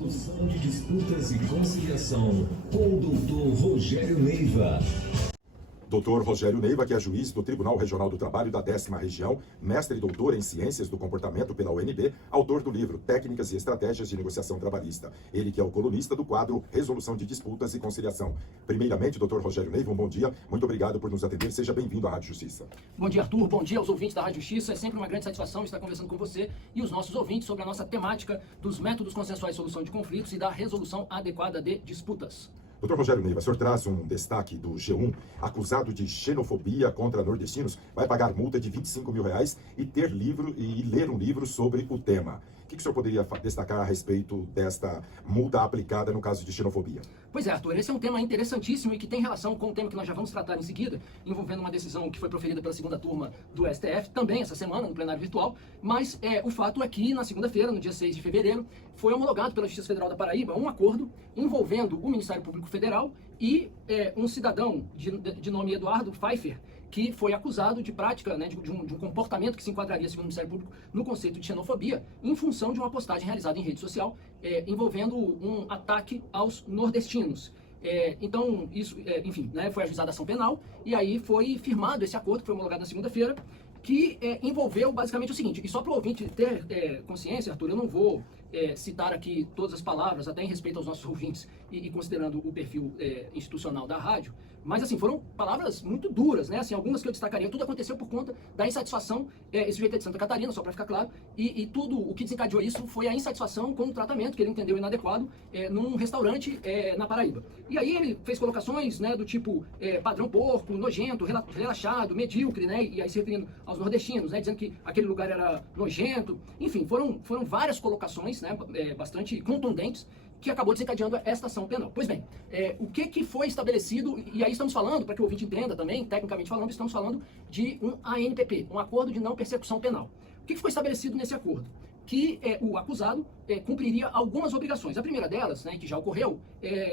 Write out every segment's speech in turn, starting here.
Resolução de disputas e conciliação com o Dr. Rogério Neiva. Dr. Rogério Neiva, que é juiz do Tribunal Regional do Trabalho da 10ª Região, mestre e doutor em Ciências do Comportamento pela UNB, autor do livro Técnicas e Estratégias de Negociação Trabalhista. Ele que é o colunista do quadro Resolução de Disputas e Conciliação. Primeiramente, Dr. Rogério Neiva, um bom dia. Muito obrigado por nos atender. Seja bem-vindo à Rádio Justiça. Bom dia, Arthur. Bom dia aos ouvintes da Rádio Justiça. É sempre uma grande satisfação estar conversando com você e os nossos ouvintes sobre a nossa temática dos métodos consensuais de solução de conflitos e da resolução adequada de disputas. Dr. Rogério Neiva, o senhor traz um destaque do G1, acusado de xenofobia contra nordestinos, vai pagar multa de R$25 mil e ler um livro sobre o tema. O que o senhor poderia destacar a respeito desta multa aplicada no caso de xenofobia? Pois é, Arthur, esse é um tema interessantíssimo e que tem relação com o tema que nós já vamos tratar em seguida, envolvendo uma decisão que foi proferida pela segunda turma do STF, também essa semana, no plenário virtual, mas o fato é que na segunda-feira, no dia 6 de fevereiro, foi homologado pela Justiça Federal da Paraíba um acordo envolvendo o Ministério Público Federal e um cidadão de nome Eduardo Pfeiffer, que foi acusado de prática, né, de um comportamento que se enquadraria, segundo o Ministério Público, no conceito de xenofobia, em função de uma postagem realizada em rede social envolvendo um ataque aos nordestinos. Então, isso, enfim, né, foi ajuizada a ação penal, e aí foi firmado esse acordo, que foi homologado na segunda-feira, que envolveu basicamente o seguinte, e só para o ouvinte ter consciência, Arthur, eu não vou citar aqui todas as palavras, até em respeito aos nossos ouvintes e considerando o perfil institucional da rádio, mas assim, foram palavras muito duras, né? Assim, algumas que eu destacaria, tudo aconteceu por conta da insatisfação, esse sujeito é de Santa Catarina, só para ficar claro, e tudo o que desencadeou isso foi a insatisfação com o tratamento que ele entendeu inadequado num restaurante na Paraíba. E aí ele fez colocações, né, do tipo padrão porco, nojento, relaxado, medíocre, né? E aí se referindo aos nordestinos, né, dizendo que aquele lugar era nojento. Enfim, foram várias colocações, né, bastante contundentes, que acabou desencadeando esta ação penal. Pois bem, o que foi estabelecido, e aí estamos falando, para que o ouvinte entenda também, tecnicamente falando, estamos falando de um ANPP, um Acordo de Não Persecução Penal. O que foi estabelecido nesse acordo? Que o acusado cumpriria algumas obrigações. A primeira delas, né, que já ocorreu,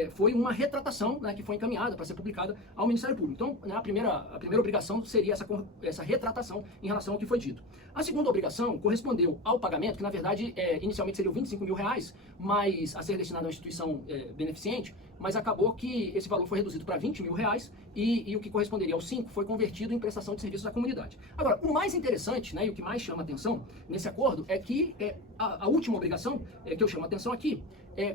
foi uma retratação, né, que foi encaminhada para ser publicada ao Ministério Público. Então, né, a primeira obrigação seria essa retratação em relação ao que foi dito. A segunda obrigação correspondeu ao pagamento, que na verdade inicialmente seriam R$25 mil, mas a ser destinado a uma instituição beneficente, mas acabou que esse valor foi reduzido para R$20 mil e o que corresponderia aos 5 foi convertido em prestação de serviços à comunidade. Agora, o mais interessante, né, e o que mais chama atenção nesse acordo é que a última obrigação que eu chamo a atenção aqui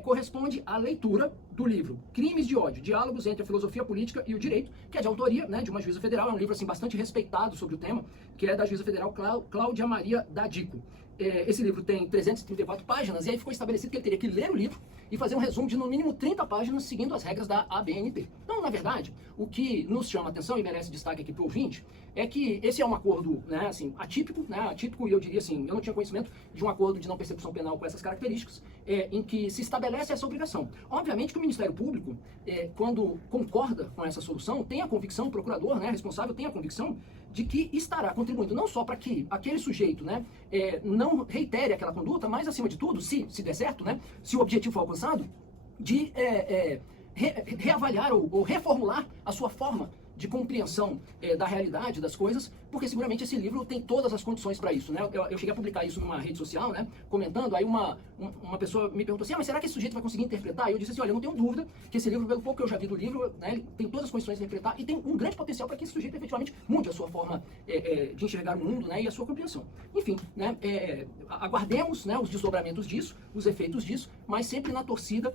corresponde à leitura do livro Crimes de Ódio, Diálogos entre a Filosofia Política e o Direito, que é de autoria, né, de uma juíza federal, é um livro assim, bastante respeitado sobre o tema, que é da juíza federal Cláudia Maria Dadico. Esse livro tem 334 páginas e aí ficou estabelecido que ele teria que ler o livro e fazer um resumo de no mínimo 30 páginas seguindo as regras da ABNT. Então, na verdade, o que nos chama a atenção e merece destaque aqui para o ouvinte é que esse é um acordo, né, assim, atípico, e eu diria assim, eu não tinha conhecimento de um acordo de não persecução penal com essas características, em que se estabelece essa obrigação. Obviamente que o Ministério Público, quando concorda com essa solução, tem a convicção, o procurador, né, responsável, tem a convicção de que estará contribuindo não só para que aquele sujeito, né, não reitere aquela conduta, mas acima de tudo, se der certo, né, se o objetivo for alcançado, de reavaliar ou reformular a sua forma de compreensão da realidade das coisas, porque seguramente esse livro tem todas as condições para isso, né? Eu cheguei a publicar isso numa rede social, né? Comentando, aí uma pessoa me perguntou assim, mas será que esse sujeito vai conseguir interpretar? E eu disse assim, olha, eu não tenho dúvida que esse livro, pelo pouco que eu já vi do livro, né, ele tem todas as condições de interpretar e tem um grande potencial para que esse sujeito efetivamente mude a sua forma de enxergar o mundo, né, e a sua compreensão. Enfim, né, aguardemos, né, os desdobramentos disso, os efeitos disso, mas sempre na torcida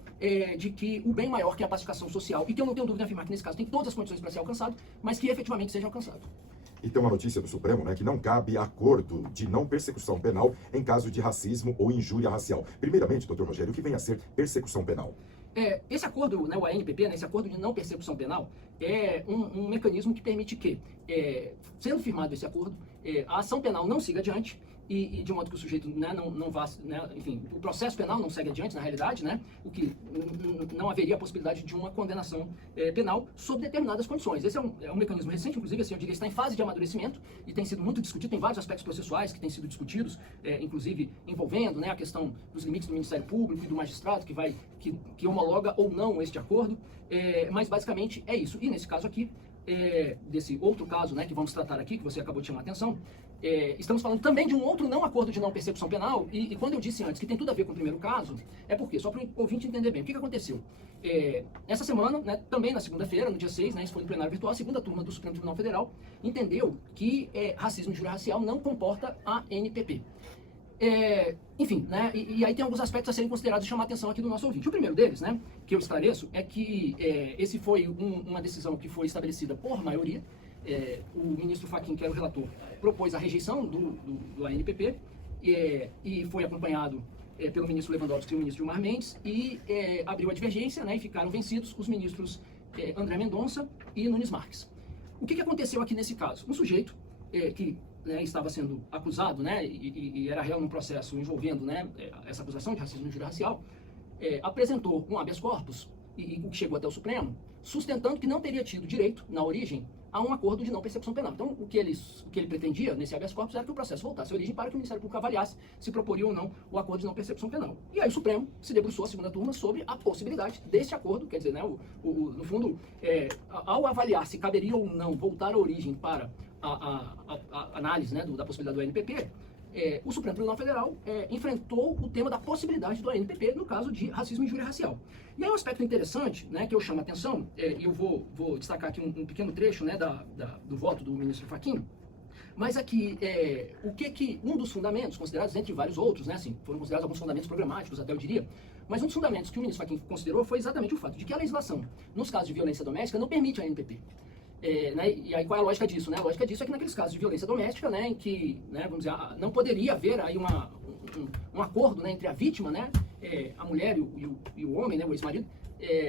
de que o bem maior que é a pacificação social, e que eu não tenho dúvida em afirmar que nesse caso tem todas as condições para ser alcançado, mas que efetivamente seja alcançado. E tem uma notícia do Supremo, né, que não cabe acordo de não persecução penal em caso de racismo ou injúria racial. Primeiramente, doutor Rogério, o que vem a ser persecução penal? Esse acordo, né, o ANPP, né, esse acordo de não persecução penal, é um mecanismo que permite que, sendo firmado esse acordo, a ação penal não siga adiante e de modo que o sujeito, né, não vá, né, enfim, o processo penal não segue adiante, na realidade, né, o que não haveria a possibilidade de uma condenação penal sob determinadas condições. Esse é um mecanismo recente, inclusive, assim, eu diria, está em fase de amadurecimento e tem sido muito discutido, tem vários aspectos processuais que têm sido discutidos, inclusive envolvendo, né, a questão dos limites do Ministério Público e do magistrado que homologa ou não este acordo, mas basicamente é isso. E nesse caso aqui, desse outro caso, né, que vamos tratar aqui, que você acabou de chamar a atenção, estamos falando também de um outro não acordo de não persecução penal, e quando eu disse antes que tem tudo a ver com o primeiro caso, é porque, só para o ouvinte entender bem, o que aconteceu? Essa semana, né, também na segunda-feira, no dia 6, né, isso foi no plenário virtual, a segunda turma do Supremo Tribunal Federal entendeu que racismo e injúria racial não comporta a NPP. Enfim, né, e aí tem alguns aspectos a serem considerados e chamar a atenção aqui do nosso ouvinte. O primeiro deles, né, que eu esclareço, é que esse foi uma decisão que foi estabelecida por maioria. O ministro Fachin, que era o relator, propôs a rejeição do ANPP e foi acompanhado pelo ministro Lewandowski e o ministro Gilmar Mendes e abriu a divergência, né, e ficaram vencidos os ministros André Mendonça e Nunes Marques. O que aconteceu aqui nesse caso? Um sujeito que estava sendo acusado, né, e era réu num processo envolvendo, né, essa acusação de racismo e injúria racial, apresentou um habeas corpus, e o que chegou até o Supremo, sustentando que não teria tido direito, na origem, a um acordo de não persecução penal. Então, o que ele pretendia nesse habeas corpus era que o processo voltasse à origem para que o Ministério Público avaliasse se proporia ou não o acordo de não persecução penal. E aí o Supremo se debruçou, a segunda turma, sobre a possibilidade desse acordo, quer dizer, né, no fundo, ao avaliar se caberia ou não voltar à origem para a análise, né, da possibilidade do ANPP, o Supremo Tribunal Federal enfrentou o tema da possibilidade do ANPP no caso de racismo e injúria racial. E aí um aspecto interessante, né, que eu chamo a atenção, e eu vou destacar aqui um pequeno trecho, né, do voto do ministro Fachin, mas aqui, um dos fundamentos considerados, entre vários outros, né, assim, foram considerados alguns fundamentos programáticos, até eu diria, mas um dos fundamentos que o ministro Fachin considerou foi exatamente o fato de que a legislação, nos casos de violência doméstica, não permite a ANPP. Né, e aí qual é a lógica disso? Né? A lógica disso é que naqueles casos de violência doméstica, né, em que, né, vamos dizer, não poderia haver aí um acordo, né, entre a vítima, né, a mulher e o homem, né, o ex-marido,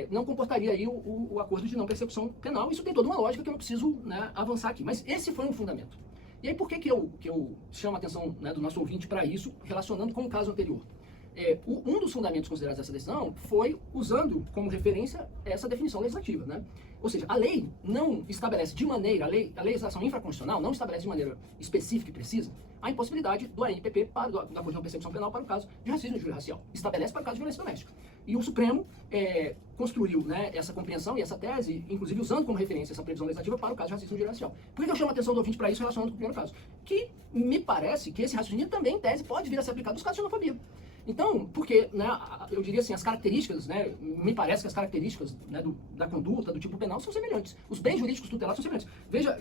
não comportaria aí o acordo de não persecução penal. Isso tem toda uma lógica que eu não preciso, né, avançar aqui, mas esse foi um fundamento. E aí por que eu chamo a atenção, né, do nosso ouvinte para isso, relacionando com o caso anterior? Um dos fundamentos considerados nessa decisão foi usando como referência essa definição legislativa, né? Ou seja, a lei não estabelece de maneira, a legislação infraconstitucional não estabelece de maneira específica e precisa a impossibilidade do ANPP da acordo de não persecução penal para o caso de racismo e injúria racial. Estabelece para o caso de violência doméstica. E o Supremo construiu, né, essa compreensão e essa tese, inclusive usando como referência essa previsão legislativa para o caso de racismo e injúria racial. Por que eu chamo a atenção do ouvinte para isso relacionando com o primeiro caso? Que me parece que esse raciocínio também, em tese, pode vir a ser aplicado nos casos de xenofobia. Então, porque, né, eu diria assim, as características, né, me parece que as características, né, da conduta, do tipo penal, são semelhantes. Os bens jurídicos tutelados são semelhantes.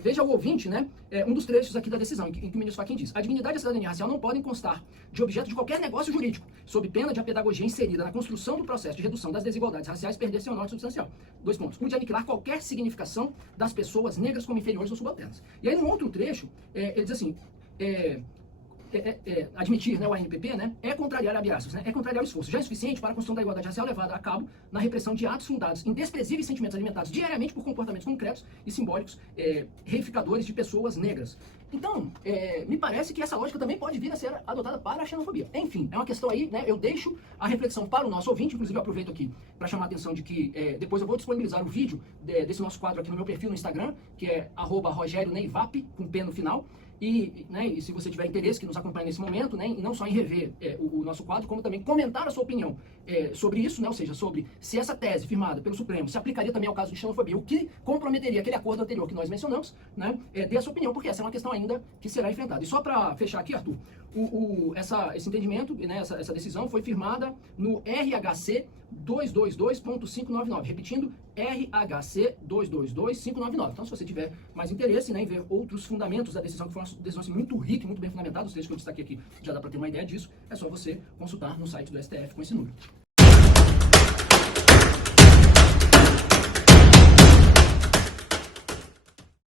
Veja o ouvinte, né, um dos trechos aqui da decisão, em que o ministro Fachin diz: a dignidade e a cidadania racial não podem constar de objeto de qualquer negócio jurídico, sob pena de a pedagogia inserida na construção do processo de redução das desigualdades raciais perder seu norte substancial. 2 pontos. O de aniquilar qualquer significação das pessoas negras como inferiores ou subalternas. E aí, num outro trecho, ele diz assim: admitir, né, o ANPP, né, é contrariar, abre aspas, né, é contrariar o esforço já insuficiente para a construção da igualdade racial levada a cabo na repressão de atos fundados em desprezíveis sentimentos alimentados diariamente por comportamentos concretos e simbólicos reificadores de pessoas negras. Então, me parece que essa lógica também pode vir a ser adotada para a xenofobia. Enfim, é uma questão aí, né, eu deixo a reflexão para o nosso ouvinte, inclusive eu aproveito aqui para chamar a atenção de que depois eu vou disponibilizar o vídeo desse nosso quadro aqui no meu perfil no Instagram, que é @RogérioNeivap, com P no final. E se você tiver interesse, que nos acompanhe nesse momento, né, e não só em rever o nosso quadro, como também comentar a sua opinião sobre isso, né, ou seja, sobre se essa tese firmada pelo Supremo se aplicaria também ao caso de xenofobia, o que comprometeria aquele acordo anterior que nós mencionamos, né, dê a sua opinião, porque essa é uma questão ainda que será enfrentada. E só para fechar aqui, Arthur, esse entendimento, né, essa decisão foi firmada no RHC 222.599, repetindo, RHC 222.599. Então, se você tiver mais interesse, né, em ver outros fundamentos da decisão, que foi uma decisão assim, muito rica e muito bem fundamentada, os textos que eu destaquei aqui já dá para ter uma ideia disso, é só você consultar no site do STF com esse número.